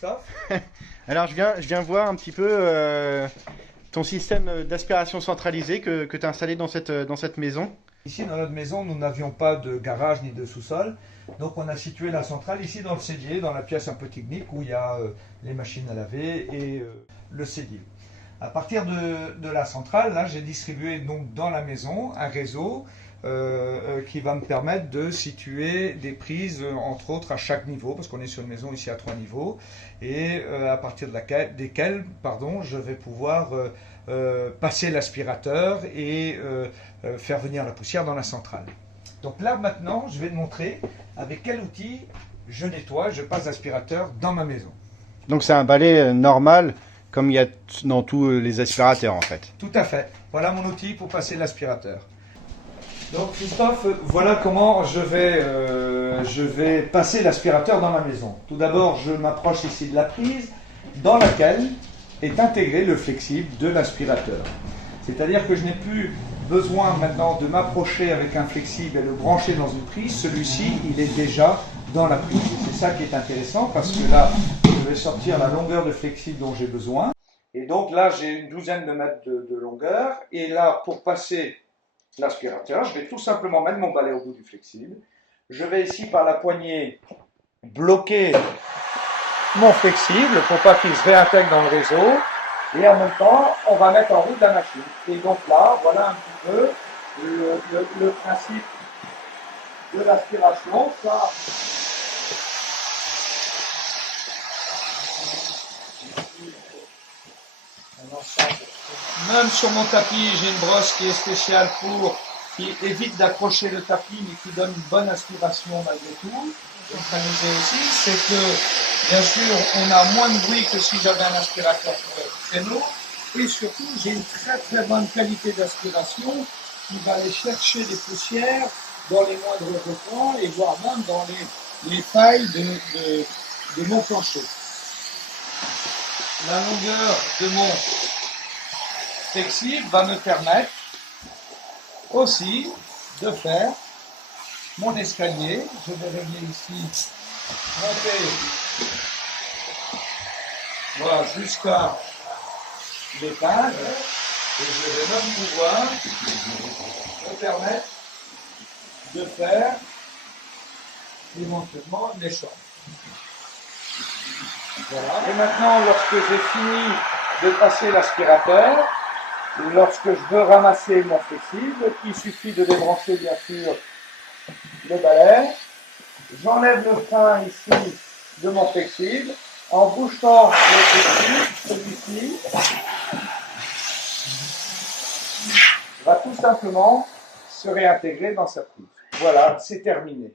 Christophe. Alors je viens voir un petit peu ton système d'aspiration centralisé que tu as installé dans cette maison. Ici dans notre maison, nous n'avions pas de garage ni de sous-sol. Donc on a situé la centrale ici dans le cellier, dans la pièce un peu technique où il y a les machines à laver et le cellier. À partir de la centrale, là j'ai distribué donc dans la maison un réseau qui va me permettre de situer des prises, entre autres, à chaque niveau, parce qu'on est sur une maison ici à 3 niveaux, et à partir desquels je vais pouvoir passer l'aspirateur et faire venir la poussière dans la centrale. Donc là, maintenant, je vais te montrer avec quel outil je nettoie, je passe l'aspirateur dans ma maison. Donc c'est un balai normal, comme il y a dans tous les aspirateurs en fait. Tout à fait. Voilà mon outil pour passer l'aspirateur. Donc Christophe, voilà comment je vais passer l'aspirateur dans ma maison. Tout d'abord, je m'approche ici de la prise dans laquelle est intégré le flexible de l'aspirateur. C'est-à-dire que je n'ai plus besoin maintenant de m'approcher avec un flexible et le brancher dans une prise. Celui-ci, il est déjà dans la prise. C'est ça qui est intéressant parce que là, je vais sortir la longueur de flexible dont j'ai besoin. Et donc là, j'ai une douzaine de mètres de longueur. Et là, pour passer l'aspirateur, je vais tout simplement mettre mon balai au bout du flexible. Je vais ici par la poignée bloquer mon flexible pour pas qu'il se réintègre dans le réseau. Et en même temps, on va mettre en route la machine. Et donc là, voilà un petit peu le principe de l'aspiration. Ça, même sur mon tapis, j'ai une brosse qui est spéciale qui évite d'accrocher le tapis, mais qui donne une bonne aspiration malgré tout. Donc, amusé aussi, c'est que, bien sûr, on a moins de bruit que si j'avais un aspirateur sur le traîneau. Et surtout, j'ai une très très bonne qualité d'aspiration qui va aller chercher les poussières dans les moindres recoins et voire même dans les failles de mon plancher. La longueur de mon flexible va me permettre aussi de faire mon escalier. Je vais régler ici, monter voilà, jusqu'à l'étage et je vais même pouvoir me permettre de faire éventuellement les chambres. Voilà. Et maintenant, lorsque j'ai fini de passer l'aspirateur, lorsque je veux ramasser mon flexible, il suffit de débrancher bien sûr le balai. J'enlève le frein ici de mon flexible en bouchant le flexible, celui-ci va tout simplement se réintégrer dans sa prise. Voilà, c'est terminé.